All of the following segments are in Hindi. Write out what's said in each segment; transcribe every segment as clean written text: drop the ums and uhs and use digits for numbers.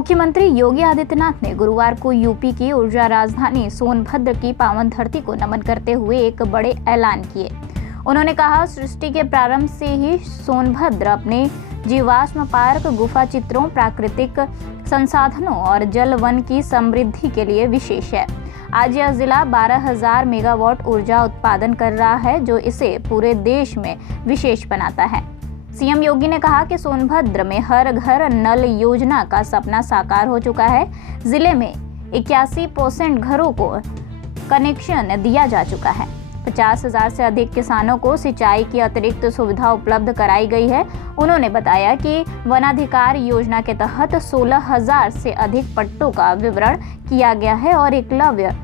मुख्यमंत्री योगी आदित्यनाथ ने गुरुवार को यूपी की ऊर्जा राजधानी सोनभद्र की पावन धरती को नमन करते हुए एक बड़े ऐलान किए। उन्होंने कहा, सृष्टि के प्रारंभ से ही सोनभद्र अपने जीवाश्म पार्क, गुफा चित्रों, प्राकृतिक संसाधनों और जल वन की समृद्धि के लिए विशेष है। आज यह जिला 12,000 मेगावाट ऊर्जा उत्पादन कर रहा है, जो इसे पूरे देश में विशेष बनाता है। सीएम योगी ने कहा कि सोनभद्र में हर घर नल योजना का सपना साकार हो चुका है। जिले में 81% घरों को कनेक्शन दिया जा चुका है। 50,000 से अधिक किसानों को सिंचाई की अतिरिक्त सुविधा उपलब्ध कराई गई है। उन्होंने बताया कि वनाधिकार योजना के तहत 16,000 से अधिक पट्टों का विवरण किया गया है और एकलव्य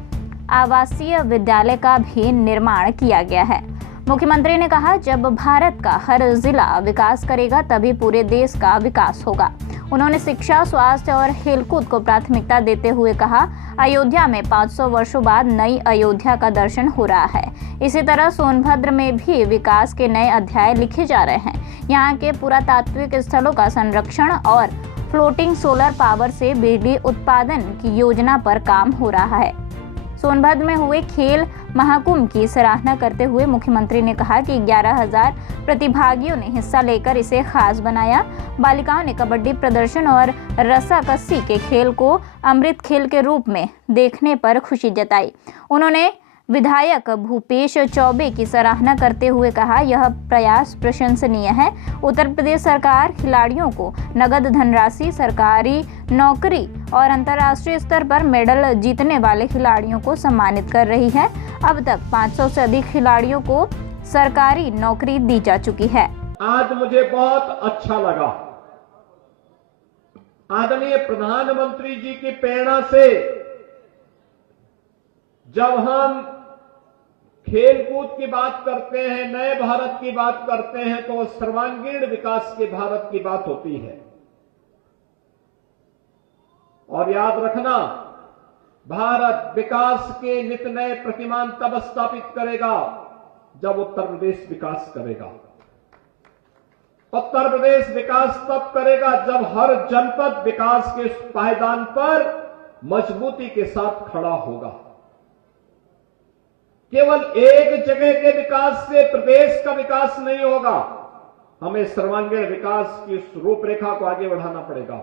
आवासीय विद्यालय का भी निर्माण किया गया है। मुख्यमंत्री ने कहा, जब भारत का हर जिला विकास करेगा तभी पूरे देश का विकास होगा। उन्होंने शिक्षा, स्वास्थ्य और खेलकूद को प्राथमिकता देते हुए कहा, अयोध्या में 500 वर्षों बाद नई अयोध्या का दर्शन हो रहा है। इसी तरह सोनभद्र में भी विकास के नए अध्याय लिखे जा रहे हैं। यहाँ के पुरातात्विक स्थलों का संरक्षण और फ्लोटिंग सोलर पावर से बिजली उत्पादन की योजना पर काम हो रहा है। सोनभद्र में हुए खेल महाकुंभ की सराहना करते हुए मुख्यमंत्री ने कहा कि 11,000 प्रतिभागियों ने हिस्सा लेकर इसे खास बनाया। बालिकाओं ने कबड्डी प्रदर्शन और रस्साकसी के खेल को अमृत खेल के रूप में देखने पर खुशी जताई। उन्होंने विधायक भूपेश चौबे की सराहना करते हुए कहा, यह प्रयास प्रशंसनीय है। उत्तर प्रदेश सरकार खिलाड़ियों को नगद धनराशि, सरकारी नौकरी और अंतर्राष्ट्रीय स्तर पर मेडल जीतने वाले खिलाड़ियों को सम्मानित कर रही है। अब तक 500 से अधिक खिलाड़ियों को सरकारी नौकरी दी जा चुकी है। आज मुझे बहुत अच्छा लगा, आदरणीय प्रधानमंत्री जी की प्रेरणा से जब हम खेलकूद की बात करते हैं, नए भारत की बात करते हैं, तो सर्वांगीण विकास के भारत की बात होती है। और याद रखना, भारत विकास के नित नए प्रतिमान तब स्थापित करेगा जब उत्तर प्रदेश विकास करेगा। उत्तर प्रदेश विकास तब करेगा जब हर जनपद विकास के पायदान पर मजबूती के साथ खड़ा होगा। केवल एक जगह के विकास से प्रदेश का विकास नहीं होगा, हमें सर्वांगीण विकास की रूपरेखा को आगे बढ़ाना पड़ेगा।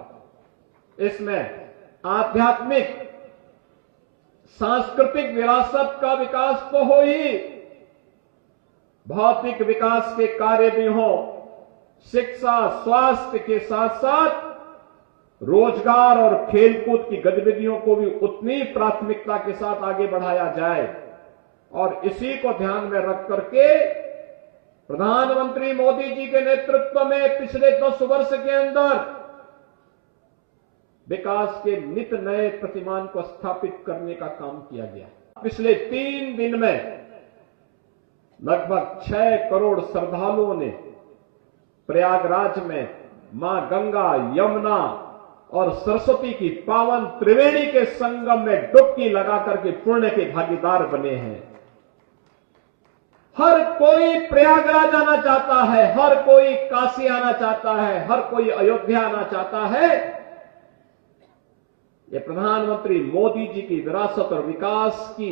इसमें आध्यात्मिक, सांस्कृतिक विरासत का विकास तो हो ही, भौतिक विकास के कार्य भी हो, शिक्षा, स्वास्थ्य के साथ साथ रोजगार और खेलकूद की गतिविधियों को भी उतनी प्राथमिकता के साथ आगे बढ़ाया जाए। और इसी को ध्यान में रख करके प्रधानमंत्री मोदी जी के नेतृत्व में पिछले 10 वर्ष के अंदर विकास के नित नए प्रतिमान को स्थापित करने का काम किया गया। पिछले 3 दिन में लगभग 6 करोड़ श्रद्धालुओं ने प्रयागराज में मां गंगा, यमुना और सरस्वती की पावन त्रिवेणी के संगम में डुबकी लगाकर के पुण्य के भागीदार बने हैं। हर कोई प्रयागराज आना चाहता है, हर कोई काशी आना चाहता है, हर कोई अयोध्या आना चाहता है। ये प्रधानमंत्री मोदी जी की विरासत और विकास की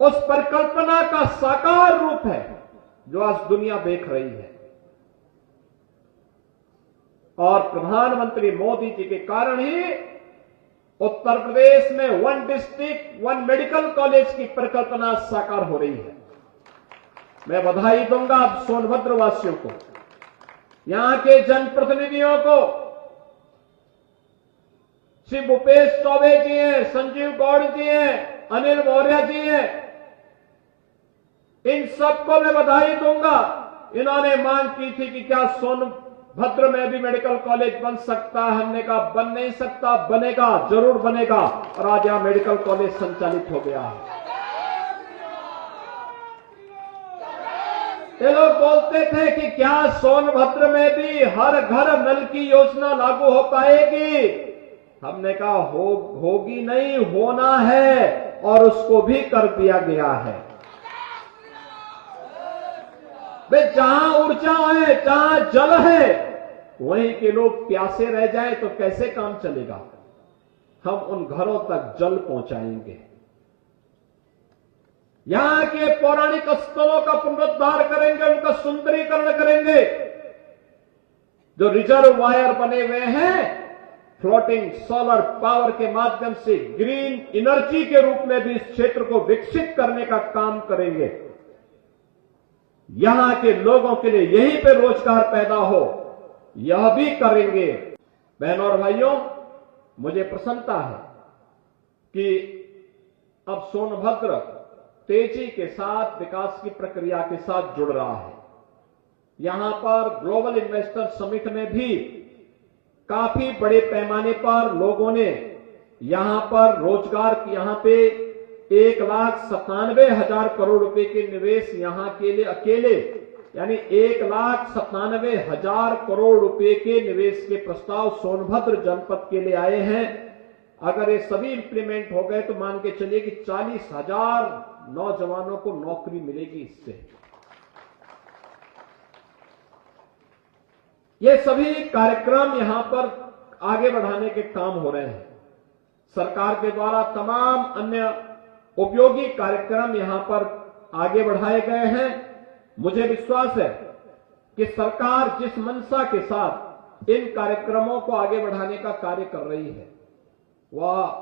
उस परिकल्पना का साकार रूप है जो आज दुनिया देख रही है। और प्रधानमंत्री मोदी जी के कारण ही उत्तर प्रदेश में 1 डिस्ट्रिक्ट 1 मेडिकल कॉलेज की परिकल्पना साकार हो रही है। मैं बधाई दूंगा सोनभद्र वासियों को, यहां के जनप्रतिनिधियों को। श्री भूपेश चौबे जी हैं, संजीव गौड़ जी हैं, अनिल मौर्य जी हैं, इन सबको मैं बधाई दूंगा। इन्होंने मांग की थी कि क्या सोनभद्र में भी मेडिकल कॉलेज बन सकता है। हमने कहा बन नहीं सकता, बनेगा, जरूर बनेगा। और आज यहां मेडिकल कॉलेज संचालित हो गया है। ये लोग बोलते थे कि क्या सोनभद्र में भी हर घर नल की योजना लागू हो पाएगी। हमने कहा होगी नहीं, होना है, और उसको भी कर दिया गया है। वे जहां ऊर्जा है, जहां जल है, वहीं के लोग प्यासे रह जाएं तो कैसे काम चलेगा। हम उन घरों तक जल पहुंचाएंगे, यहां के पौराणिक स्थलों का पुनरुद्धार करेंगे, उनका सुंदरीकरण करेंगे। जो रिजर्वायर बने हुए हैं फ्लोटिंग सोलर पावर के माध्यम से ग्रीन एनर्जी के रूप में भी इस क्षेत्र को विकसित करने का काम करेंगे। यहां के लोगों के लिए यहीं पे रोजगार पैदा हो, यह भी करेंगे। बहनों और भाइयों, मुझे प्रसन्नता है कि अब सोनभद्र तेजी के साथ विकास की प्रक्रिया के साथ जुड़ रहा है। यहां पर ग्लोबल इन्वेस्टर समिट में भी काफी बड़े पैमाने पर लोगों ने यहां पर रोजगार की, यहां पे 1,97,000 करोड़ रुपए के निवेश यहां के लिए अकेले, यानी 1,97,000 करोड़ रुपए के निवेश के प्रस्ताव सोनभद्र जनपद के लिए आए हैं। अगर ये सभी इंप्लीमेंट हो गए तो मान के चलिए कि 40,000 नौजवानों को नौकरी मिलेगी इससे। ये सभी कार्यक्रम यहां पर आगे बढ़ाने के काम हो रहे हैं। सरकार के द्वारा तमाम अन्य उपयोगी कार्यक्रम यहां पर आगे बढ़ाए गए हैं। मुझे विश्वास है कि सरकार जिस मंशा के साथ इन कार्यक्रमों को आगे बढ़ाने का कार्य कर रही है, वह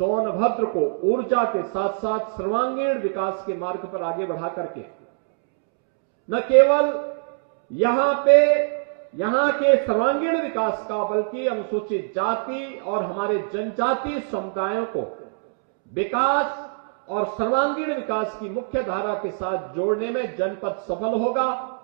सोनभद्र को ऊर्जा के साथ साथ सर्वांगीण विकास के मार्ग पर आगे बढ़ा करके न केवल यहां के सर्वांगीण विकास का, बल्कि अनुसूचित जाति और हमारे जनजातीय समुदायों को विकास और सर्वांगीण विकास की मुख्य धारा के साथ जोड़ने में जनपद सफल होगा।